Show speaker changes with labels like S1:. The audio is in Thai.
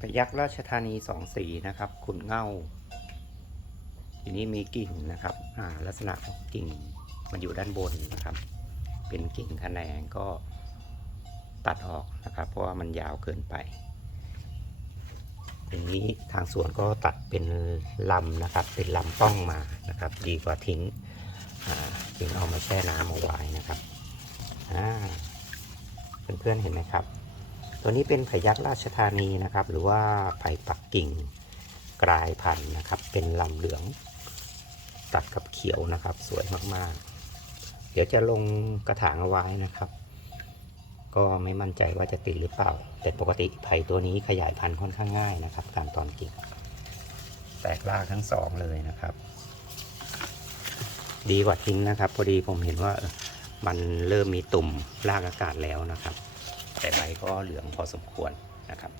S1: พยักราชธานีสองสีนะครับขุนเง่าทีนี้มีกิ่งนะครับลักษณะของกิ่งมันอยู่ด้านบนนะครับ เป็นกิ่งแขนงก็ตัดออกนะครับ เพราะว่ามันยาวเกินไปทีนี้ทางสวนก็ตัดเป็นลำนะครับ เป็นลำป้องมานะครับ ดีกว่าทิ้งทิ้งเอามาแช่น้ำเอาไว้นะครับเพื่อนๆเห็นไหมครับ ตัวนี้เป็นพยักษ์ราชธานีนะครับ หรือว่าไผ่ปักกิ่งกลายพันธุ์นะครับ เป็นลำเหลือง ตัดกับเขียวนะครับ สวยมากๆ เดี๋ยวจะลงกระถางเอาไว้นะครับ ก็ไม่มั่นใจว่าจะติดหรือเปล่า แต่ปกติไผ่ตัวนี้ขยายพันธุ์ค่อนข้างง่ายนะครับตามตอนกิ่งแตกรากทั้งสองเลยนะครับ ดีกว่าทิ้งนะครับ พอดีผมเห็นว่ามันเริ่มมีตุ่มรากอากาศแล้วนะครับ แต่ใบก็เหลืองพอสมควรนะครับ